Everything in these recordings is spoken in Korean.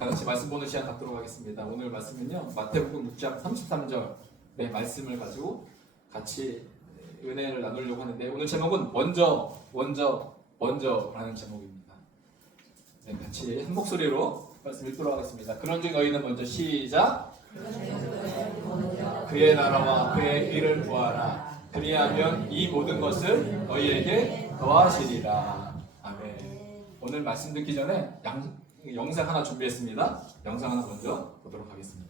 다 같이 말씀 보는 시간 갖도록 하겠습니다. 오늘 말씀은요, 마태복음 6장 33절의 말씀을 가지고 같이 은혜를 나누려고 하는데, 오늘 제목은 먼저라는 제목입니다. 네, 같이 한 목소리로 말씀 읽도록 하겠습니다. 그런즉 너희는 먼저 시작. 그의 나라와 그의 일을 구하라. 그리하면 이 모든 것을 너희에게 더하시리라. 아멘. 오늘 말씀 듣기 전에 영상 하나 준비했습니다. 영상 하나 먼저 보도록 하겠습니다.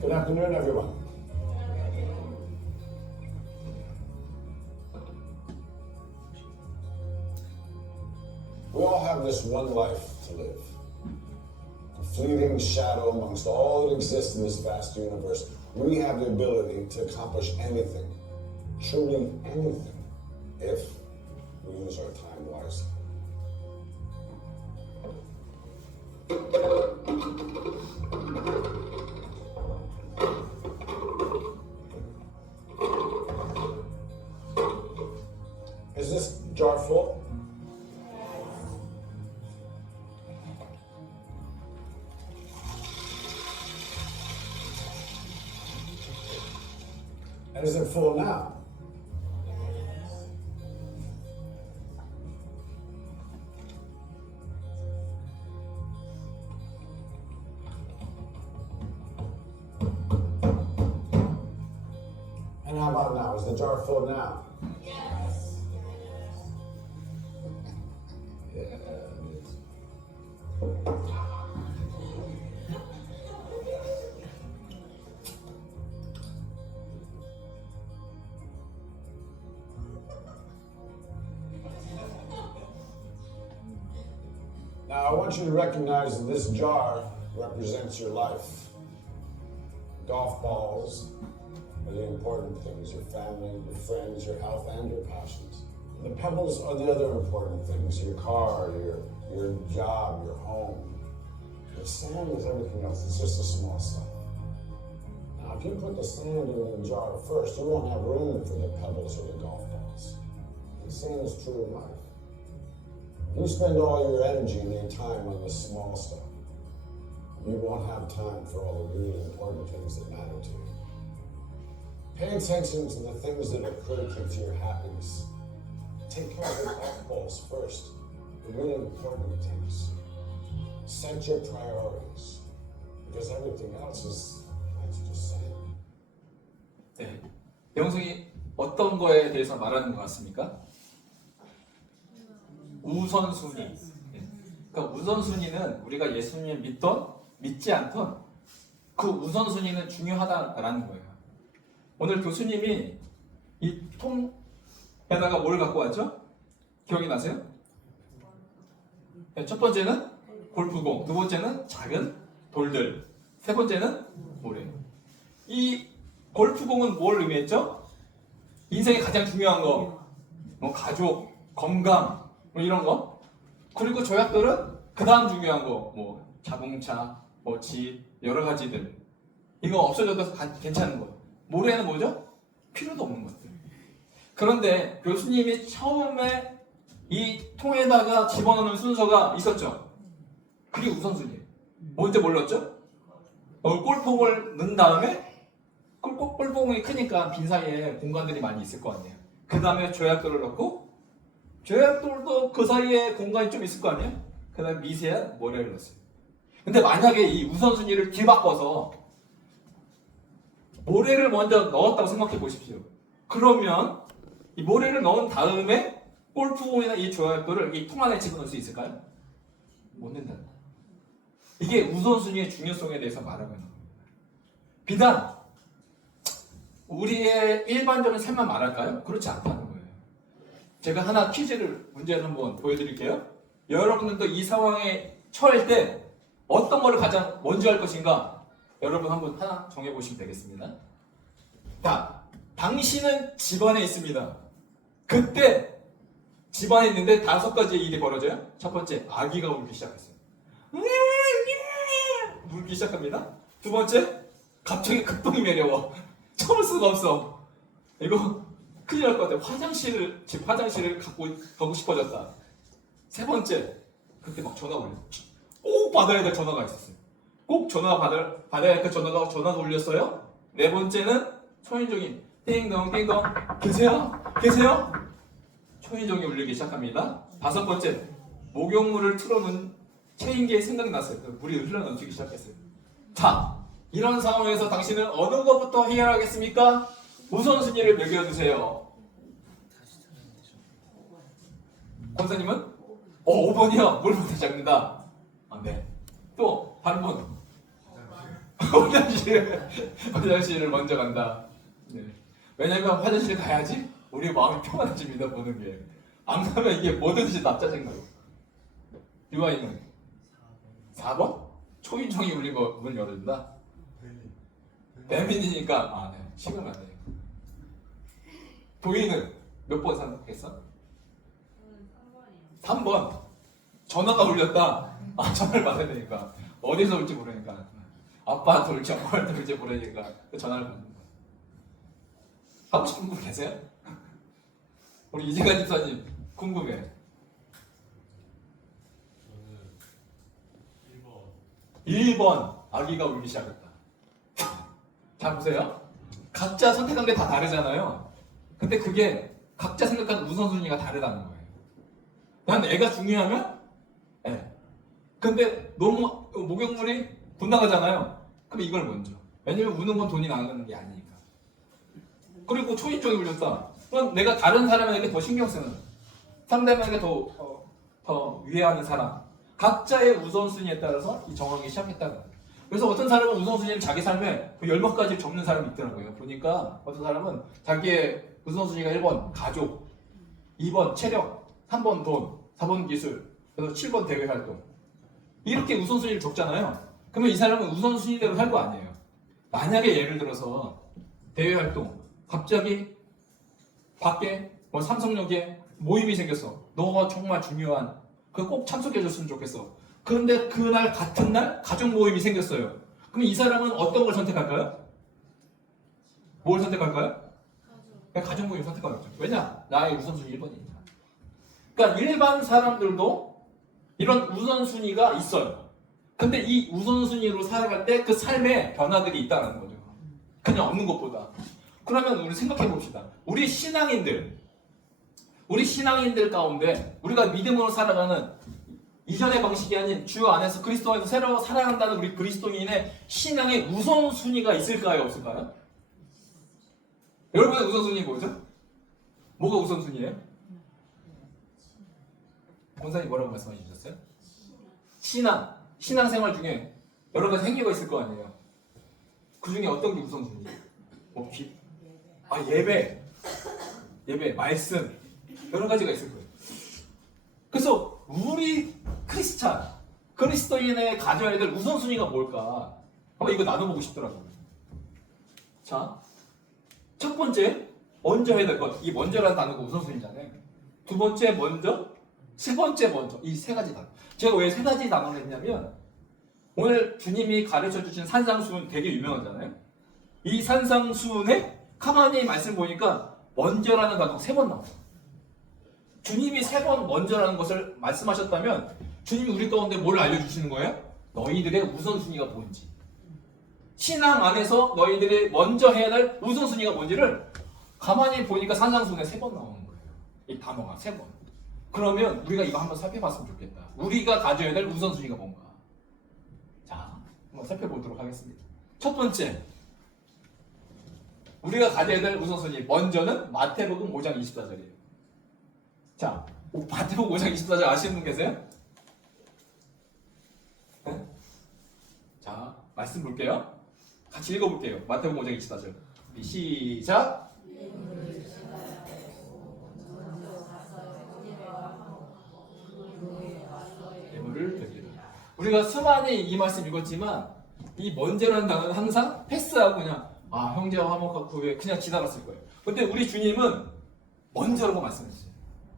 Good afternoon, everyone. We all have this one life to live. A fleeting shadow amongst all that exists in this vast universe. We have the ability to accomplish anything, truly anything, if we use our time wisely. Is this jar full? And is it full now? And how about now? Is the jar full now? Yes. Yeah, it is. Now, I want you to recognize that this jar represents your life. Golf balls are the important things, your family, your friends, your health, and your passions. The pebbles are the other important things, your car, your job, your home. The sand is everything else, it's just the small stuff. Now, if you put the sand in the jar first, you won't have room for the pebbles or the golf balls. The same is true in life. You spend all your energy and your time on the small stuff. You won't have time for all the really important things that matter to you. Pay attention to the things that are critical to your happiness. Take care of the golf balls first, the really important things. Set your priorities, because everything else is just sand. 네, 영성이 어떤 거에 대해서 말하는 것 같습니까? 우선순위. 네. 그러니까 우선순위는 우리가 예수님 믿지 않던 그 우선순위는 중요하다라는 거예요. 오늘 교수님이 이 통에다가 뭘 갖고 왔죠? 기억이 나세요? 네, 첫 번째는 골프공, 두 번째는 작은 돌들, 세 번째는 모래. 이 골프공은 뭘 의미했죠? 인생에 가장 중요한 거, 뭐 가족, 건강, 뭐 이런 거. 그리고 조약돌은 그 다음 중요한 거, 뭐 자동차, 뭐 집, 여러 가지들. 이거 없어져도 괜찮은 거. 모래는 뭐죠? 필요도 없는 것들. 그런데 교수님이 처음에 이 통에다가 집어넣는 순서가 있었죠. 그게 우선순위예요. 먼저 뭘 넣었죠? 골프공을 넣은 다음에 골프공이 크니까 빈 사이에 공간들이 많이 있을 거 아니에요. 그 다음에 조약돌을 넣고 조약돌도 그 사이에 공간이 좀 있을 거 아니에요? 그 다음에 미세한 모래를 넣었어요. 근데 만약에 이 우선순위를 뒤바꿔서 모래를 먼저 넣었다고 생각해 보십시오. 그러면 이 모래를 넣은 다음에 골프공이나 이 조약돌을 이 통 안에 집어넣을 수 있을까요? 못 낸다. 이게 우선순위의 중요성에 대해서 말하고 있는 겁니다. 비단 우리의 일반적인 삶만 말할까요? 그렇지 않다는 거예요. 제가 하나 문제를 한번 보여드릴게요. 여러분들도 이 상황에 처할 때 어떤 거를 가장 먼저 할 것인가? 여러분 한번 하나 정해보시면 되겠습니다. 자, 당신은 집안에 있습니다. 그때 집안에 있는데 5가지의 일이 벌어져요. 첫 번째, 아기가 울기 시작했어요. 울기 시작합니다. 두 번째, 갑자기 급동이 매려워. 참을 수가 없어. 이거 큰일 날 것 같아. 집 화장실을 가고 싶어졌다. 세 번째, 그때 막 전화 올렸어요. 꼭 받아야 될 전화가 있었어요. 꼭 받아야 할 전화가 울렸어요. 네 번째는 초인종이 띵동 띵동 계세요? 초인종이 울리기 시작합니다. 다섯 번째, 목욕물을 틀어놓은 체인기에 생각이 났어요. 물이 흘러넘치기 시작했어요. 자, 이런 상황에서 당신은 어느 것부터 해결하겠습니까? 우선순위를 매겨주세요. 권사님은? 5번이요. 물부터 시작합니다. 네. 또 다른 분. 화장실을 먼저 간다. 네. 왜냐면 화장실 가야지 우리 마음이 평안해집니다. 보는 게. 안 가면 이게 뭐든지 다 짜증나고. 유아이는 4번? 초인종이 울리고 문 열어준다. 배민이니까 네. 식으면 안 돼요. 도희는 몇 번 선택했어? 3번. 전화가 울렸다. 전화를 받아야 되니까. 어디서 올지 모르니까. 아빠한테 올지 엄마한테 올지 모르니까 전화를 받는 거야. 하고 싶은 분 계세요? 우리 이재관 집사님 궁금해. 저는 1번. 아기가 울기 시작했다. 자 보세요. 각자 선택한 게 다 다르잖아요. 근데 그게 각자 생각하는 우선순위가 다르다는 거예요. 난 애가 중요하면 애. 근데 너무 목욕물이 분당하잖아요. 그럼 이걸 먼저. 왜냐면 우는 건 돈이 나가는 게 아니니까. 그리고 초인종이 울렸다. 그럼 내가 다른 사람에게 더 신경 쓰는, 상대방에게 더 위해하는 사람. 각자의 우선순위에 따라서 이 정하기 시작했다는 거예요. 그래서 어떤 사람은 우선순위를 자기 삶에 10가지 적는 사람이 있더라고요. 보니까 어떤 사람은 자기의 우선순위가 1번 가족, 2번 체력, 3번 돈, 4번 기술, 그래서 7번 대외 활동. 이렇게 우선순위를 적잖아요. 그러면 이 사람은 우선순위대로 살 거 아니에요. 만약에 예를 들어서 대외 활동, 갑자기 밖에 삼성역에 모임이 생겼어. 너가 정말 중요한, 그거 꼭 참석해줬으면 좋겠어. 그런데 그날 같은 날 가족 모임이 생겼어요. 그럼 이 사람은 어떤 걸 선택할까요? 뭘 선택할까요? 그냥 가족 모임 선택하겠죠. 왜냐? 나의 우선순위 1번이니까. 그러니까 일반 사람들도 이런 우선순위가 있어요. 근데 이 우선순위로 살아갈 때 그 삶에 변화들이 있다는 거죠. 그냥 없는 것보다. 그러면 우리 생각해 봅시다. 우리 신앙인들 가운데 우리가 믿음으로 살아가는 이전의 방식이 아닌 주 안에서 그리스도 안에서 새로 살아간다는 우리 그리스도인의 신앙의 우선순위가 있을까요? 없을까요? 여러분의 우선순위 뭐죠? 뭐가 우선순위예요? 권사님 뭐라고 말씀해 주셨어요? 신앙생활 중에 여러 가지 행위가 있을 거 아니에요. 그 중에 어떤 게 우선순위예요? 예배, 말씀, 여러 가지가 있을 거예요. 그래서 우리 그리스도인의 가져야 될 우선순위가 뭘까? 한번 이거 나눠보고 싶더라고요. 자, 첫 번째, 먼저 해야 될 것. 이 먼저라는 단어가 우선순위잖아요. 두 번째, 먼저. 세 번째, 먼저. 이 세 가지 단어. 제가 왜 세 가지 단어를 했냐면, 오늘 주님이 가르쳐 주신 산상수훈 되게 유명하잖아요. 이 산상수훈에 가만히 말씀 보니까 먼저라는 단어가 3번 나와요. 주님이 3번 먼저라는 것을 말씀하셨다면 주님이 우리 가운데 뭘 알려주시는 거예요? 너희들의 우선순위가 뭔지. 신앙 안에서 너희들이 먼저 해야 될 우선순위가 뭔지를 가만히 보니까 산상수훈에 3번 나오는 거예요. 이 단어가 3번. 그러면 우리가 이거 한번 살펴봤으면 좋겠다. 우리가 가져야 될 우선순위가 뭔가. 자, 한번 살펴보도록 하겠습니다. 첫 번째, 우리가 가져야 될 우선순위 먼저는 마태복음 5장 24절이에요. 자, 마태복음 5장 24절 아시는 분 계세요? 네? 자, 말씀 볼게요. 같이 읽어볼게요. 마태복음 5장 24절. 시작. 예물을 드리라. 우리가 수많이 이 말씀 읽었지만 이 먼저라는 단어는 항상 패스하고 그냥 형제와 화목하고 구해 그냥 지나갔을 거예요. 근데 우리 주님은 먼저라고 말씀했어요.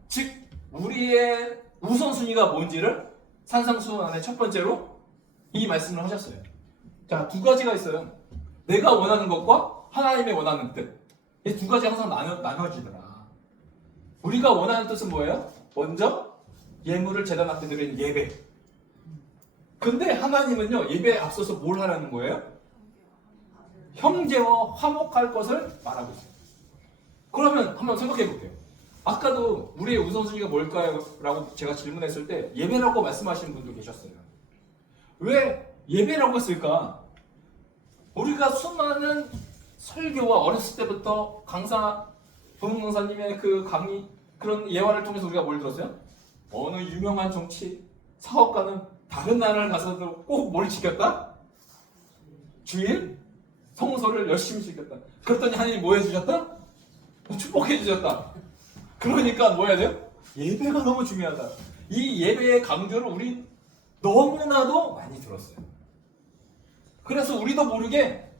즉 우리의 우선순위가 뭔지를 산상수훈 안에 첫 번째로 이 말씀을 하셨어요. 자, 두 가지가 있어요. 내가 원하는 것과 하나님의 원하는 뜻. 이 두 가지 항상 나눠지더라. 우리가 원하는 뜻은 뭐예요? 먼저 예물을 제단 앞에 드리는 예배. 근데 하나님은요, 예배에 앞서서 뭘 하라는 거예요? 형제와 화목할 것을 말하고 있어요. 그러면 한번 생각해 볼게요. 아까도 우리의 우선순위가 뭘까요? 라고 제가 질문했을 때 예배라고 말씀하시는 분도 계셨어요. 왜 예배라고 했을까? 우리가 수많은 설교와 어렸을 때부터 강사, 동영강사님의 그 강의, 그런 예화를 통해서 우리가 뭘 들었어요? 어느 유명한 정치, 사업가는 다른 나라를 가서도 꼭 뭘 지켰다? 주일? 성서를 열심히 지켰다. 그랬더니 하나님이 뭐 해주셨다? 축복해 주셨다. 그러니까 뭐 해야 돼요? 예배가 너무 중요하다. 이 예배의 강조를 우리 너무나도 많이 들었어요. 그래서 우리도 모르게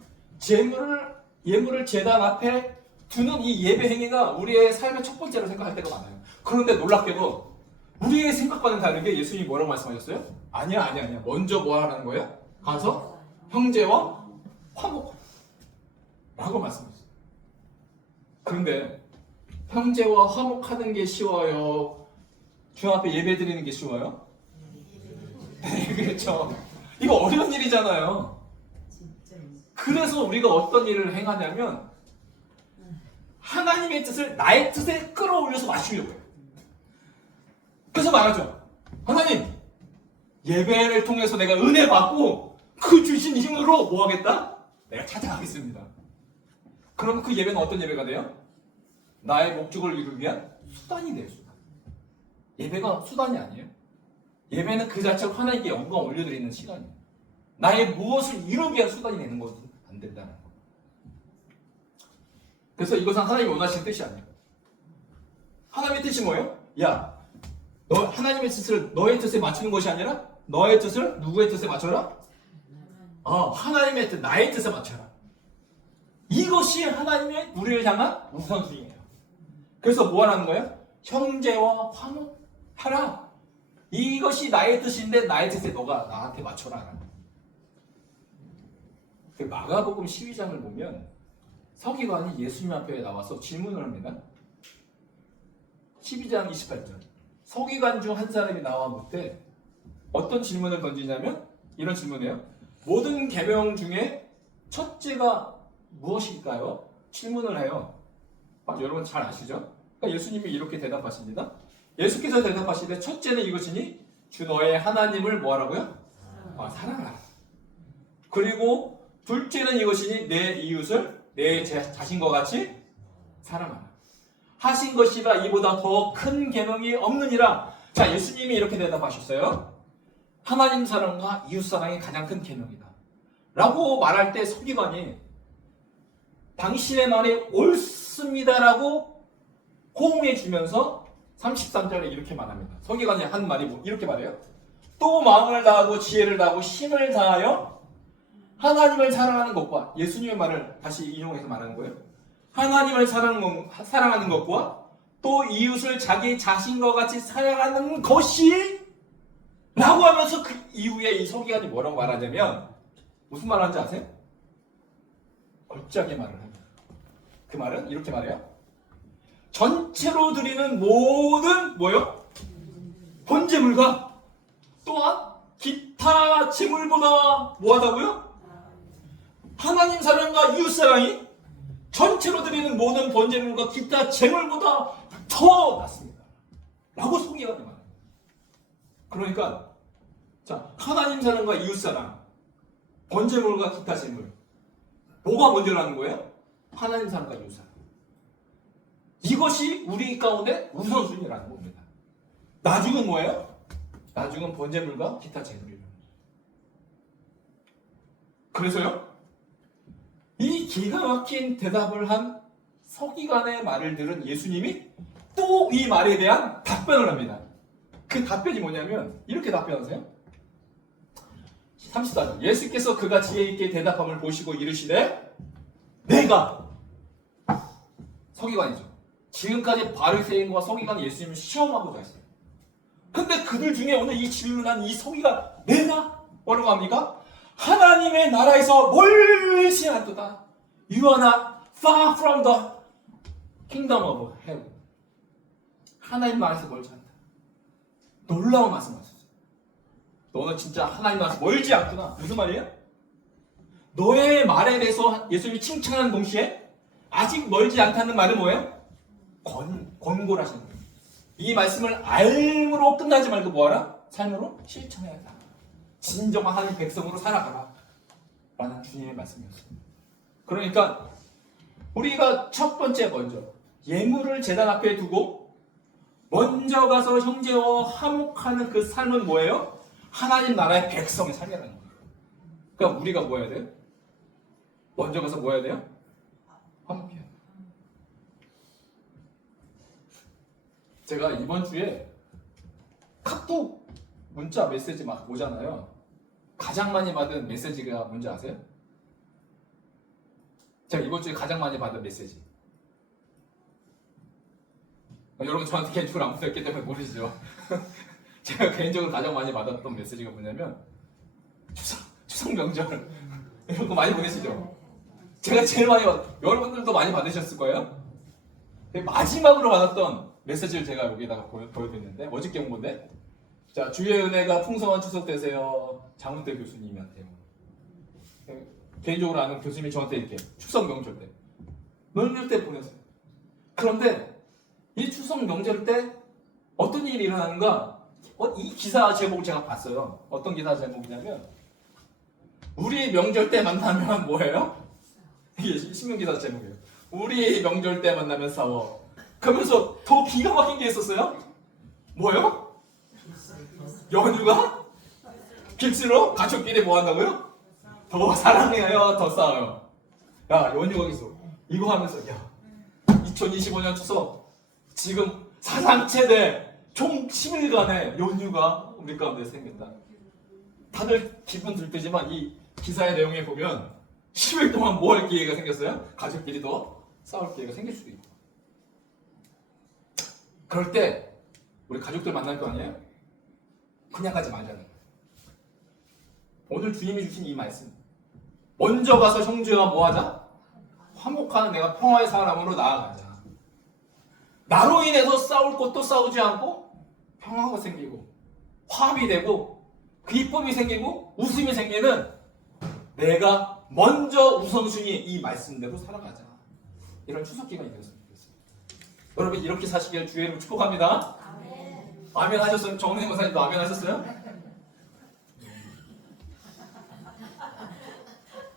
예물을 제단 앞에 두는 이 예배 행위가 우리의 삶의 첫 번째로 생각할 때가 많아요. 그런데 놀랍게도 우리의 생각과는 다르게 예수님이 뭐라고 말씀하셨어요? 아니야. 먼저 뭐 하라는 거예요? 가서 형제와 화목 라고 말씀하셨어요. 그런데 형제와 화목하는 게 쉬워요? 주 앞에 예배 드리는 게 쉬워요? 네, 그렇죠. 이거 어려운 일이잖아요. 그래서 우리가 어떤 일을 행하냐면 하나님의 뜻을 나의 뜻에 끌어올려서 맞추려고 해요. 그래서 말하죠. 하나님, 예배를 통해서 내가 은혜 받고 그 주신 힘으로 뭐 하겠다? 내가 찾아가겠습니다. 그럼 그 예배는 어떤 예배가 돼요? 나의 목적을 이루기 위한 수단이 돼요. 수단. 예배가 수단이 아니에요. 예배는 그 자체로 하나님께 영광 올려드리는 시간이에요. 나의 무엇을 이루기 위한 수단이 되는 것은 안 된다는 거. 그래서 이것은 하나님이 원하시는 뜻이 아니에요. 하나님의 뜻이 뭐예요? 야, 너 하나님의 뜻을 너의 뜻에 맞추는 것이 아니라 너의 뜻을 누구의 뜻에 맞춰라? 하나님의 뜻, 나의 뜻에 맞춰라. 이것이 하나님의 우리를 향한 우선순위예요. 그래서 뭐 하라는 거예요? 형제와 화목하라. 이것이 나의 뜻인데 나의 뜻에 너가 나한테 맞춰라. 그 마가복음 12장을 보면 서기관이 예수님 앞에 나와서 질문을 합니다. 12장 28절. 서기관 중 한 사람이 나와 묻되 어떤 질문을 던지냐면 이런 질문이에요. 모든 계명 중에 첫째가 무엇일까요? 질문을 해요. 여러분 잘 아시죠? 그러니까 예수님이 이렇게 대답하십니다. 예수께서 대답하시되 첫째는 이것이니 주 너의 하나님을 뭐하라고요? 사랑하라. 그리고 둘째는 이것이니 내 이웃을 내 자신과 같이 사랑하라. 하신 것이라 이보다 더 큰 계명이 없느니라. 자, 예수님이 이렇게 대답하셨어요. 하나님 사랑과 이웃 사랑이 가장 큰 계명이다. 라고 말할 때 서기관이 당신의 말이 옳습니다라고 호응해 주면서 33절에 이렇게 말합니다. 서기관이 한 말이 이렇게 말해요. 또 마음을 다하고 지혜를 다하고 힘을 다하여 하나님을 사랑하는 것과 예수님의 말을 다시 인용해서 말하는 거예요. 하나님을 사랑하는 것과 또 이웃을 자기 자신과 같이 사랑하는 것이 라고 하면서 그 이후에 이 서기관이 뭐라고 말하냐면 무슨 말 하는지 아세요? 걸작의 말을 합니다. 그 말은 이렇게 말해요. 전체로 드리는 모든 뭐요? 번제물과 또한 기타 제물보다 뭐하다고요? 하나님 사랑과 이웃 사랑이 전체로 드리는 모든 번제물과 기타 제물보다 더 낫습니다. 라고 서기관이 말합니다. 그러니까 자, 하나님 사랑과 이웃 사랑, 번제물과 기타 제물 뭐가 먼저라는 거예요? 하나님 사랑과 이웃 사랑. 이것이 우리 가운데 우선순위라는 겁니다. 나중은 뭐예요? 나중은 번제물과 기타 제물이에요. 그래서요, 이 기가 막힌 대답을 한 서기관의 말을 들은 예수님이 또 이 말에 대한 답변을 합니다. 그 답변이 뭐냐면 이렇게 답변하세요. 34절. 예수께서 그가 지혜 있게 대답함을 보시고 이르시되 내가 서기관이죠. 지금까지 바리새인과 서기관이 예수님을 시험하고자 했어요. 근데 그들 중에 오늘 이 질문한 이 서기관 내가 뭐라고 합니까? 하나님의 나라에서 멀지 않도다. You are not far from the kingdom of heaven. 하나님 나라에서 멀지 않다. 놀라운 말씀하셨어요. 너는 진짜 하나님 나라에서 멀지 않구나. 무슨 말이에요? 너의 말에 대해서 예수님이 칭찬하는 동시에 아직 멀지 않다는 말은 뭐예요? 권고를 하시는 거예요. 이 말씀을 알므로 끝나지 말고 뭐하라? 삶으로 실천해야 한다. 진정한 하나님 백성으로 살아가라. 라는 주님의 말씀이었어요. 그러니까 우리가 첫 번째 먼저 예물을 제단 앞에 두고 먼저 가서 형제와 화목하는 그 삶은 뭐예요? 하나님 나라의 백성의 삶이라는 거예요. 그러니까 우리가 뭐 해야 돼요? 먼저 가서 뭐 해야 돼요? 화목해야 돼요. 제가 이번 주에 카톡 문자 메시지 막 오잖아요. 가장 많이 받은 메시지가 뭔지 아세요? 제가 이번 주에 가장 많이 받은 메시지. 여러분 저한테 개인적으로 안 보냈기 때문에 모르시죠? 제가 개인적으로 가장 많이 받았던 메시지가 뭐냐면 추석 명절 이런 거 많이 보내시죠? 제가 제일 많이 여러분들도 많이 받으셨을 거예요. 마지막으로 받았던 메시지를 제가 여기다가 보여드렸는데 어저께 온 건데, 자, 주의 은혜가 풍성한 추석 되세요. 장훈태 교수님한테요. 개인적으로 아는 교수님이 저한테 이렇게 추석 명절 때 보냈어요. 그런데 이 추석 명절 때 어떤 일이 일어나는가? 이 기사 제목을 제가 봤어요. 어떤 기사 제목이냐면 우리 명절 때 만나면 뭐예요? 이게 신문 기사 제목이에요. 우리 명절 때 만나면 싸워. 그러면서 더 기가 막힌 게 있었어요. 뭐예요? 연휴가? 길치로 가족끼리 뭐 한다고요? 더 사랑해요, 더 싸워요. 야, 연휴가 있어. 이거 하면서 야, 2025년 추석 지금 사상 최대 총 10일간의 연휴가 우리 가운데 생긴다. 다들 기분 들뜨지만 이 기사의 내용에 보면 10일 동안 뭐 할 기회가 생겼어요? 가족끼리 더 싸울 기회가 생길 수도 있고. 그럴 때 우리 가족들 만날 거 아니에요? 그냥 가지 말자는 거예요. 오늘 주님이 주신 이 말씀, 먼저 가서 형제와 뭐 하자? 화목하는 내가 평화의 사람으로 나아가자. 나로 인해서 싸울 것도 싸우지 않고 평화가 생기고 화합이 되고 기쁨이 생기고 웃음이 생기는 내가 먼저 우선순위 이 말씀대로 살아가자. 이런 추석 기간이 되었으면 좋겠습니다. 여러분 이렇게 사시길 주의 이름으로 축복합니다. 아멘 하셨어요? 정은혜 목사님도 아멘 하셨어요?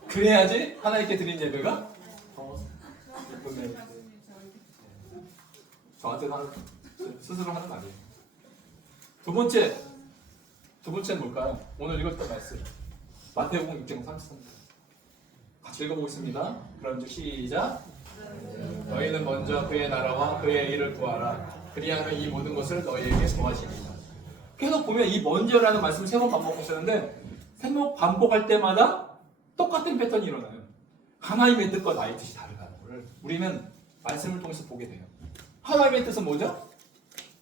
그래야지 하나님께 드린 예배가 기쁨의 저한테는 스스로 하는 말이에요. 두 번째는 뭘까요? 오늘 읽었던 말씀 마태복음 6장 33절 같이 읽어보겠습니다. 그럼 시작. 너희는 먼저 그의 나라와 그의 일을 구하라. 그리하면 이 모든 것을 너희에게 더하시리라. 계속 보면 이 먼저라는 말씀을 세 번 반복하셨는데 세 번 반복할 때마다 똑같은 패턴이 일어나요. 하나님의 뜻과 나의 뜻이 다르다는 것을 우리는 말씀을 통해서 보게 돼요. 하나님의 뜻은 뭐죠?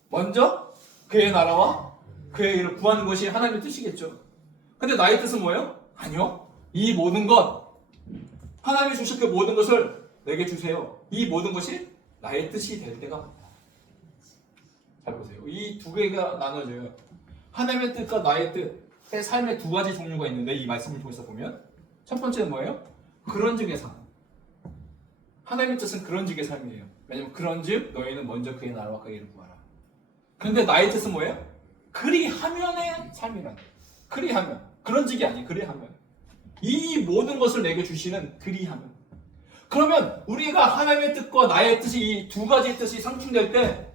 먼저 그의 나라와 그의 일을 구하는 것이 하나님의 뜻이겠죠. 근데 나의 뜻은 뭐예요? 아니요. 이 모든 것, 하나님이 주실 그 모든 것을 내게 주세요. 이 모든 것이 나의 뜻이 될 때가 많다. 잘 보세요. 이 두 개가 나눠져요. 하나님의 뜻과 나의 뜻의 삶의 두 가지 종류가 있는데 이 말씀을 통해서 보면 첫 번째는 뭐예요? 그런즉의 삶. 하나님의 뜻은 그런즉의 삶이에요. 왜냐면 그런즉 너희는 먼저 그의 나라와 그의 일을 구하라. 그런데 나의 뜻은 뭐예요? 그리하면의 삶이라는 거예요. 그리하면. 그런즉이 아니에요. 그리하면. 이 모든 것을 내게 주시는 그리하면. 그러면 우리가 하나님의 뜻과 나의 뜻이 이 두 가지 뜻이 상충될 때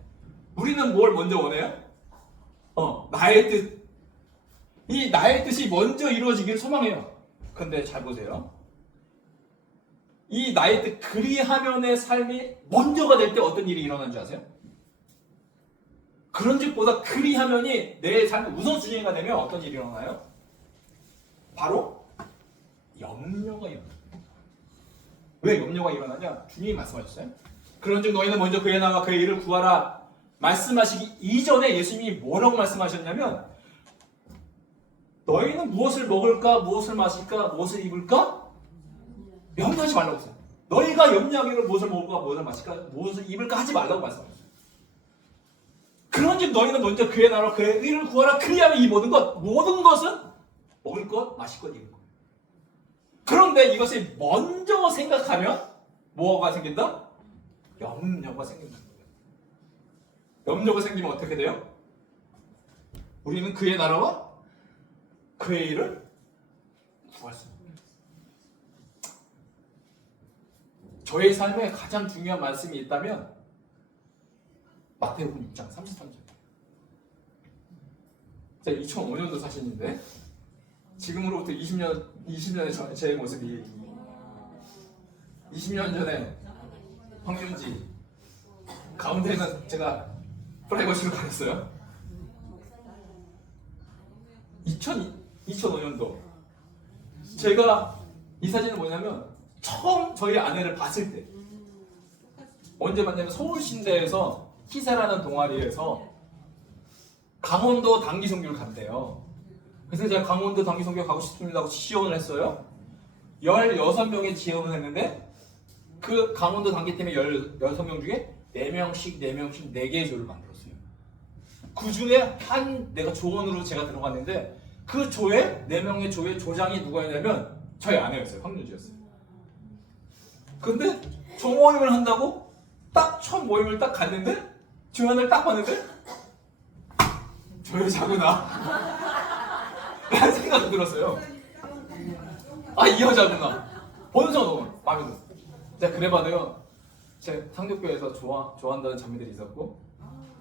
우리는 뭘 먼저 원해요? 나의 뜻. 이 나의 뜻이 먼저 이루어지기를 소망해요. 근데 잘 보세요. 이 나의 뜻 그리하면의 삶이 먼저가 될 때 어떤 일이 일어나는 줄 아세요? 그런즉보다 그리하면이 내 삶의 우선순위가 되면 어떤 일이 일어나요? 바로 염려가 일어나요. 왜 염려가 일어나냐? 주님이 말씀하셨어요. 그런즉 너희는 먼저 그의 나라와 그의 일을 구하라. 말씀하시기 이전에 예수님이 뭐라고 말씀하셨냐면 너희는 무엇을 먹을까, 무엇을 마실까, 무엇을 입을까? 염려하지 말라고 했어요. 너희가 염려하기를 무엇을 먹을까, 무엇을 마실까, 무엇을 입을까 하지 말라고 말씀하셨어요. 그런즉 너희는 먼저 그의 나라와 그의 의를 구하라. 그리하면 이 모든 것은 먹을 것, 마실 것 이런 거. 그런데 이것을 먼저 생각하면 뭐가 생긴다? 염려가 생긴다. 염려가 생기면 어떻게 돼요? 우리는 그의 나라와 그의 일을 구할 수 있습니다. 저의 삶에 가장 중요한 말씀이 있다면 마태복음 6장 33절. 제가 2005년도 사신인데 지금으로부터 20년의 제 모습이 20년 전에 황윤지 가운데는 제가 프라이버시로 가렸어요. 2005년도 제가 이 사진은 뭐냐면 처음 저희 아내를 봤을 때 언제 봤냐면 서울신대에서 희사라는 동아리에서 강원도 단기선교를 간대요. 그래서 제가 강원도 단기선교 가고 싶습니다 하고 지원을 했어요. 16명에 지원을 했는데 그 강원도 단기팀의 16명 중에 4명씩 4개의 조를 만들었어요. 그 중에 내가 조원으로 제가 들어갔는데 그 조에 4명의 조의 조장이 누구였냐면 저희 아내였어요. 황유지였어요. 근데 조모임을 한다고 딱 첫 모임을 딱 갔는데 조연을 딱 봤는데 저 여자구나 라는 생각이 들었어요. 아, 이 여자구나. 본성은 마음에 들었어요. 제가 그래봐도요, 제 상륙교회에서 좋아한다는 자매들이 있었고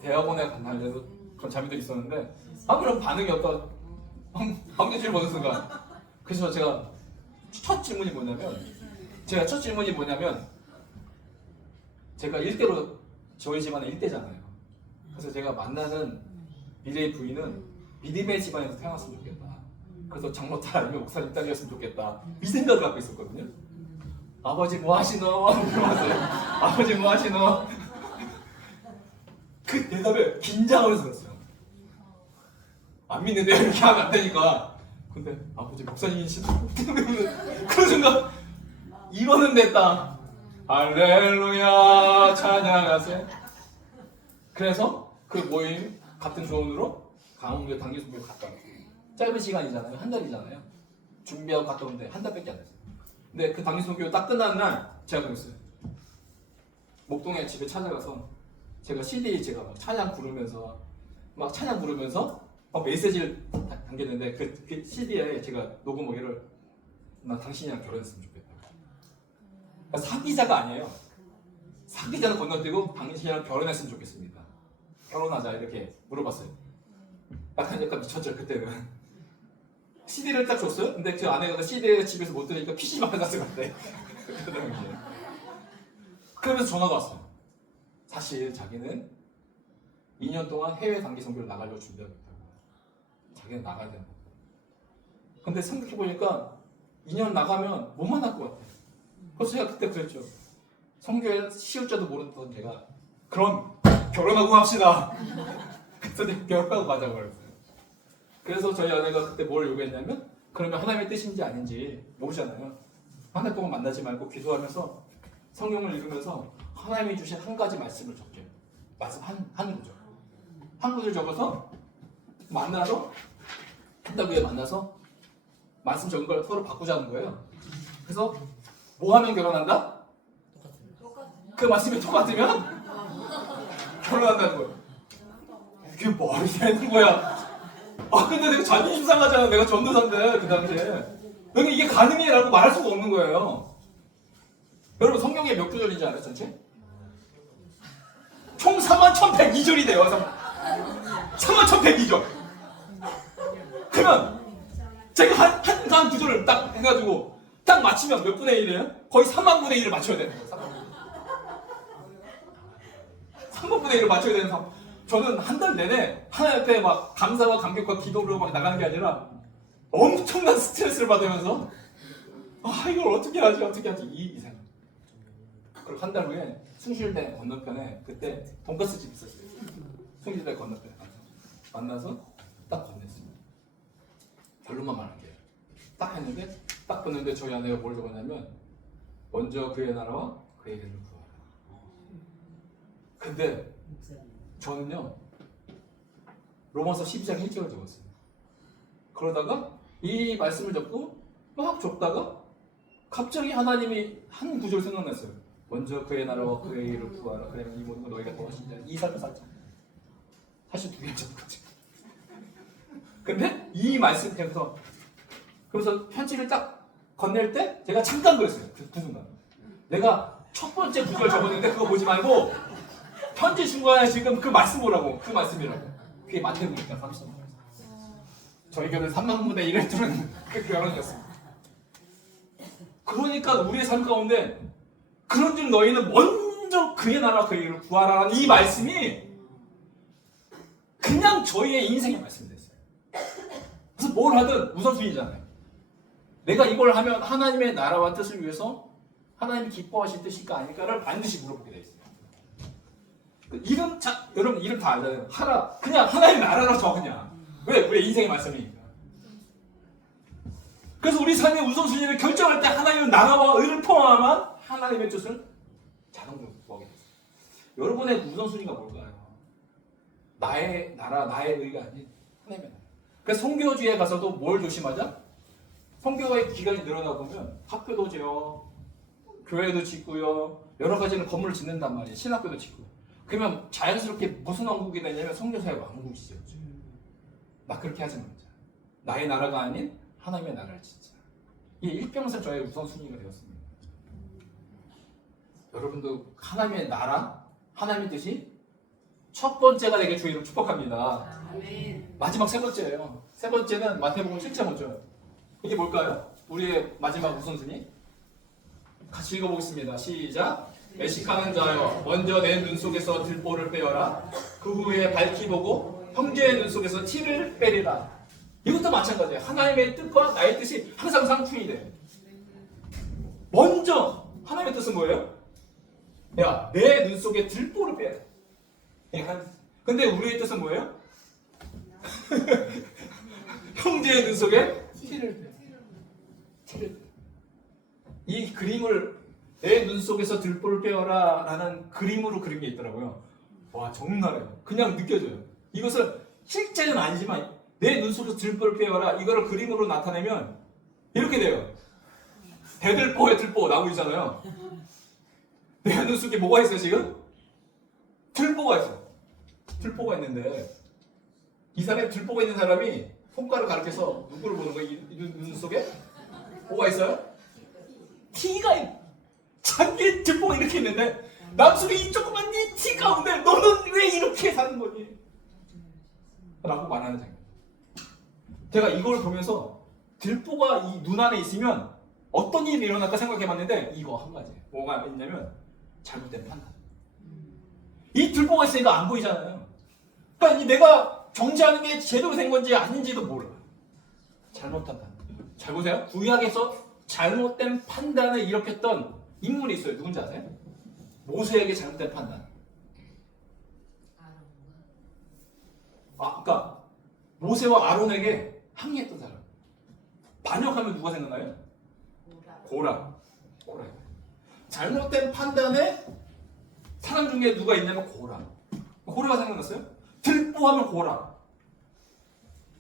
대학원에 간다는 그런 자매들이 있었는데 아무런 반응이 없다. 황유지를 보는 순간. 그래서 제가 첫 질문이 뭐냐면 제가 1대로 저희 집안은 1대잖아요. 그래서 제가 만나는 미래의 부인은 믿음의 집안에서 태어났으면 좋겠다. 그래서 장로딸 아니면 목사님 딸이었으면 좋겠다. 이 생각을 갖고 있었거든요. 아버지 뭐 하시노? 물어봤어요. 아버지 뭐 하시노? 그 대답에 긴장을 했었어요. 안 믿는데 이렇게 하면 안 되니까. 근데 아버지 목사님이시죠? 그 순간 이거는 됐다. 할렐루야 찬양하세요. 그래서 그 모임 같은 조언으로 강원도에 단기선교를 갔다 왔어요. 짧은 시간이잖아요. 한 달이잖아요. 준비하고 갔다 오는데 한 달밖에 안 됐어요. 근데 그 단기선교 딱 끝난 날 제가 그랬어요. 목동에 집에 찾아가서 제가 CD 제가 막 찬양 부르면서 막 메시지를 담겼는데 그 CD에 제가 녹음 오기를 나 당신이랑 결혼했으면 좋겠다. 그러니까 사귀자가 아니에요. 사귀자는 건너뛰고 당신이랑 결혼했으면 좋겠습니다. 결혼하자 이렇게 물어봤어요. 약간 미쳤죠 그때는. CD를 딱 줬어요. 근데 그 아내가 그 CD를 집에서 못 들으니까 PC방에 가서 갔대. 그러면서 전화가 왔어요. 사실 자기는 2년 동안 해외 단기 선교를 나가려고 준비하고 있다고. 자기는 나가야 된다고. 근데 생각해보니까 2년 나가면 못 만날 것 같아. 그래서 제가 그때 그랬죠. 선교에 시울 자도 모르던 제가 그럼 결혼하고 합시다. 그래서 내가 결혼하고 가자고 그랬어요. 그래서 저희 아내가 그때 뭘 요구했냐면 그러면 하나님의 뜻인지 아닌지 모르잖아요. 한 달 동안 만나지 말고 기도하면서 성경을 읽으면서 하나님이 주신 한 가지 말씀을 적게요. 말씀 한 구절. 한 구절 적어서 만나서 한 달 후에 만나서 말씀 적은 걸 서로 바꾸자는 거예요. 그래서 뭐 하면 결혼한다? 그 말씀이 똑같으면 결혼한다는 거예요. 이게 말이 되는 거야. 아 근데 내가 자존심 상하잖아. 내가 전도사인데 그 당시에 내가 이게 가능해라고 말할 수가 없는 거예요. 여러분 성경에 몇 구절인지 알아요 전체? 총 31,102절이 돼요. 31,102절. 그러면 제가 한 구절을 딱 해가지고 딱 맞추면 몇 분의 1이에요? 거의 3만 분의 1을 맞춰야 되는 거예요. 3만 분의 1을 맞춰야 되는 상황. 저는 한 달 내내 하나님 앞에 막 감사와 감격과 기도로 막 나가는 게 아니라 엄청난 스트레스를 받으면서 아 이걸 어떻게 하지 이 생각. 그리고 한 달 후에 숭실대 건너편에 그때 돈가스 집 있었어요. 숭실대 건너편에 만나서 딱 건넸습니다. 결론만 말할게요. 딱 했는데 딱 보는데 저희 아내가 뭘 적었냐면 먼저 그의 나라와 그의 이름을 구하라. 근데 저는요 로마서 12장 1절을 적었어요. 그러다가 이 말씀을 적고 막 적다가 갑자기 하나님이 한 구절 생각났어요. 먼저 그의 나라와 그의 일을 구하라. 그러면 이 모든 걸 너희가 더하신다. 이 삶을 살자. 사실 두 개를 적었거든. 근데 이 말씀 그래서 편지를 딱 건넬 때 제가 잠깐 그랬어요. 그 순간. 내가 첫 번째 구절 적었는데 그거 보지 말고 편지 중간에 지금 그 말씀 보라고. 그 말씀이라고. 그게 마태복음이니까 30장. 저희 교회 3만 분의 1을 두는 그 결혼이었습니다. 그러니까 우리의 삶 가운데 그런즉 너희는 먼저 그의 나라와 그의 일을 구하라는 이 말씀이 그냥 저희의 인생의 말씀이 됐어요. 그래서 뭘 하든 우선순위잖아요. 내가 이걸 하면 하나님의 나라와 뜻을 위해서 하나님이 기뻐하실 뜻일까 아닐까를 반드시 물어보게 돼 있어요. 여러분 이름 다 알잖아요. 하라. 그냥 하나님의 나라로 적으냐. 왜? 우리의 인생의 말씀이니까. 그래서 우리 삶의 우선순위를 결정할 때 하나님의 나라와 의를 포함한 하나님의 뜻을 자동으로 구하게 됐어요. 여러분의 우선순위가 뭘까요? 나의 나라, 나의 의가 아닌 하나님의 나라. 그래서 선교지에 가서도 뭘 조심하자? 선교의 기간이 늘어나다 보면 학교도 지어, 교회도 짓고요, 여러 가지는 건물을 짓는단 말이에요. 신학교도 짓고. 그러면 자연스럽게 무슨 왕국이 되냐면 선교사의 왕국이 지어져. 막 그렇게 하지 말자. 나의 나라가 아닌 하나님의 나라를 짓자. 이게 일평생 저의 우선순위가 되었습니다. 여러분도 하나님의 나라, 하나님의 뜻이 첫 번째가 되게 주의를 축복합니다. 아멘. 마지막 세 번째예요. 세 번째는 마태복음 7장 5절. 이게 뭘까요? 우리의 마지막 우선순위? 같이 읽어보겠습니다. 시작. 외식하는 자여, 먼저 내 눈 속에서 들보를 빼어라. 그 후에 밝히 보고 형제의 눈 속에서 티를 빼리라. 이것도 마찬가지예요. 하나님의 뜻과 나의 뜻이 항상 상충이 돼요. 먼저 하나님의 뜻은 뭐예요? 야, 내 눈 속에 들보를 빼야 돼. 근데 우리의 뜻은 뭐예요? 형제의 눈 속에 티를 빼. 이 그림을 내 눈 속에서 들보를 빼어라 라는 그림으로 그린 게 있더라고요. 와, 정말요. 그냥 느껴져요. 이것을 실제는 아니지만 내 눈 속에서 들보를 빼어라 이거를 그림으로 나타내면 이렇게 돼요. 대들보에 들보 나오고 있잖아요. 내 눈 속에 뭐가 있어요 지금? 들보가 있어요. 들보가 있는데 이 사람이 들보가 있는 사람이 손가락 가르쳐서 누구를 보는 거예요? 눈 속에? 뭐가 있어요? 티가 있. 자기의 들보가 이렇게 있는데 남속에 이 조그만 이 티 가운데 너는 왜 이렇게 사는 거니? 라고 말하는 장면. 제가 이걸 보면서 들보가 이 눈 안에 있으면 어떤 일이 일어날까 생각해봤는데 이거 한 가지. 뭐가 있냐면 잘못된 판단. 이 들보가 있으니까 안 보이잖아요. 그러니까 내가 정죄하는 게 제대로 된 건지 아닌지도 몰라. 잘못한 판단. 잘 보세요. 구약에서 잘못된 판단을 일으켰던 인물이 있어요. 누군지 아세요? 모세에게 잘못된 판단. 그러니까 모세와 아론에게 항의했던 사람. 반역하면 누가 생각나요? 고라. 잘못된 판단에 사람 중에 누가 있냐면 고라가 생각났어요? 들보하면 고라.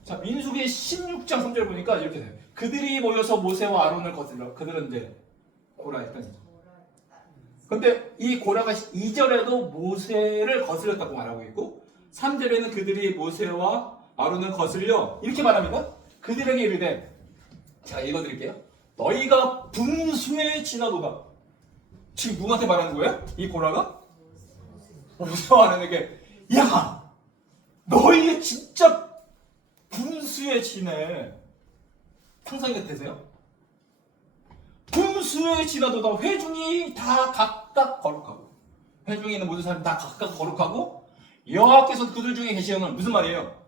자, 민수기 16장 3절 보니까 이렇게 돼요. 그들이 모여서 모세와 아론을 거슬러. 그들은 이제 고라였던. 근데 이 고라가 2절에도 모세를 거슬렸다고 말하고 있고 3절에는 그들이 모세와 아론을 거슬려 이렇게 말합니다. 그들에게 이르되, 제가 읽어드릴게요. 너희가 분수에 지나도다. 지금 누구한테 말하는 거예요? 이 고라가? 모세와 아론에게, 야, 너희 진짜 분수에 지네. 상상이 되세요? 분수에 지나도다. 회중이 다 각각 거룩하고, 회중에 있는 모든 사람이 다 각각 거룩하고, 여호와께서 그들 중에 계시는 무슨 말이에요?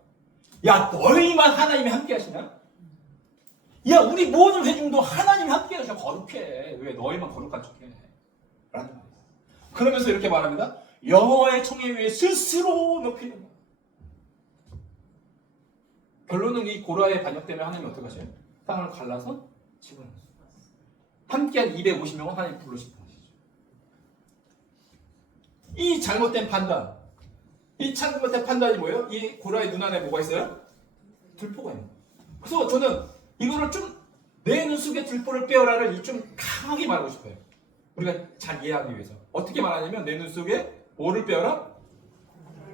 야, 너희만 하나님이 함께 하시냐? 야, 우리 모든 회중도 하나님이 함께 하셔. 거룩해. 왜 너희만 거룩한 척해? 라는 말이에요. 그러면서 이렇게 말합니다. 여호와의 청에 위에 스스로 높이는 것. 결론은 이 고라의 반역 때문에 하나님이 어떻게 하셔요? 땅을 갈라서 집어넣어요. 함께한 250명은 하나님 부르시고 하시죠. 이 잘못된 판단, 이 첫 번째 판단이 뭐예요? 이 고라의 눈 안에 뭐가 있어요? 들보가 있는 거예요. 그래서 저는 이거를 좀 내 눈 속에 들보를 빼어라를 좀 강하게 말하고 싶어요. 우리가 잘 이해하기 위해서. 어떻게 말하냐면 내 눈 속에 뭐를 빼어라?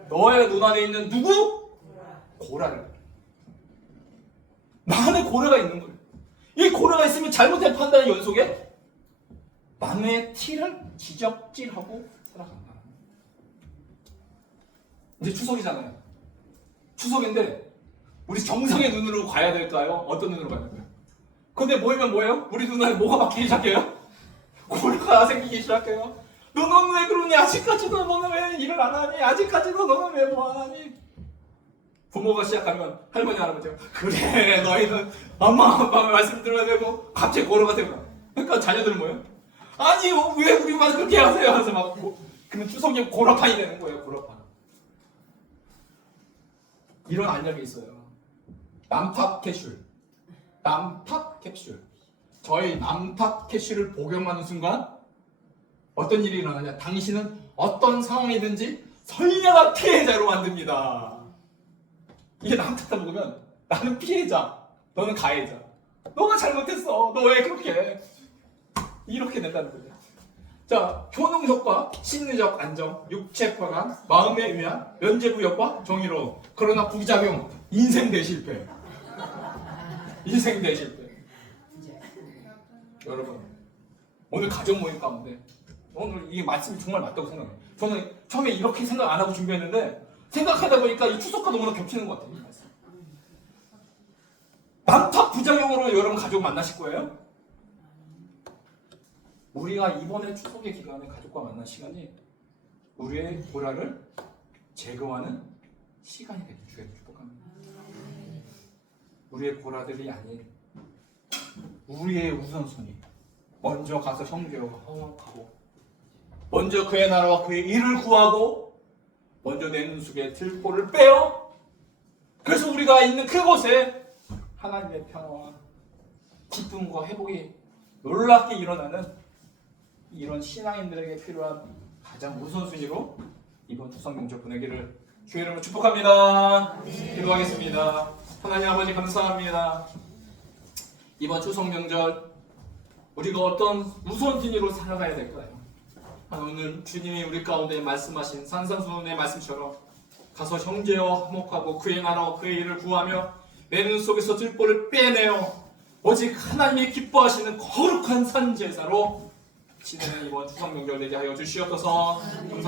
너의 눈 안에 있는 누구? 고라를. 나 안에 고라가 있는 거예요. 이 고라가 있으면 잘못된 판단의 연속에 남의 티를 지적질하고 살아간다. 이제 추석이잖아요. 추석인데 우리 정상의 눈으로 가야 될까요? 어떤 눈으로 가야 될까요? 근데 모이면 뭐예요? 우리 눈 안에 뭐가 막히기 시작해요? 고라가 생기기 시작해요. 너는 왜 그러니? 아직까지도 너는 왜 일을 안 하니? 아직까지도 너는 왜 뭐 안 하니? 부모가 시작하면 할머니 할아버지가 그래 너희는 엄마 아빠 말씀 들어야 되고 갑자기 고라가 되고 그러니까 자녀들은 뭐예요? 아니 왜 우리만 그렇게 하세요? 하면서 막 그러면 추석이 고라판이 되는 거예요. 고라판. 이런 알약이 있어요. 남탑 캡슐. 남탑 캡슐. 저희 남탑 캡슐을 복용하는 순간 어떤 일이 일어나냐? 당신은 어떤 상황이든지 선량한 피해자로 만듭니다. 이게 남탑 먹으면 나는 피해자, 너는 가해자. 너가 잘못했어. 너 왜 그렇게 해? 이렇게 된다는 거죠. 자, 효능 효과, 심리적 안정, 육체 편안, 마음의 위안, 면죄부 효과, 정의로움. 그러나 부작용, 인생 대실패. 인생 대실패. 여러분, 오늘 가족 모임 가운데 오늘 이 말씀이 정말 맞다고 생각해요. 저는 처음에 이렇게 생각 안 하고 준비했는데 생각하다 보니까 이 추석과 너무나 겹치는 것 같아요. 이 말씀. 남탑 부작용으로 여러분 가족 만나실 거예요? 우리가 이번에 추석의 기간에 가족과 만난 시간이 우리의 고라를 제거하는 시간이 되길 주의 축복합니다. 우리의 고라들이 아닌 우리의 우선순위 먼저 가서 형제와 화목하고 먼저 그의 나라와 그의 일을 구하고 먼저 내 눈 속에 들보를 빼어 그래서 우리가 있는 그곳에 하나님의 평화와 기쁨과 회복이 놀랍게 일어나는 이런 신앙인들에게 필요한 가장 우선순위로 이번 추석 명절 보내기를 주의 이름으로 축복합니다. 기도하겠습니다. 하나님 아버지 감사합니다. 이번 추석 명절 우리가 어떤 우선순위로 살아가야 될까요? 오늘 주님이 우리 가운데 말씀하신 산상수훈의 말씀처럼 가서 형제와 화목하고 그의 나라와 그의 일을 구하며 내 눈 속에서 들보를 빼내어 오직 하나님이 기뻐하시는 거룩한 산 제사로 지내는 이번 추석 명절 되게 하여 주시옵소서. 감사드립니다.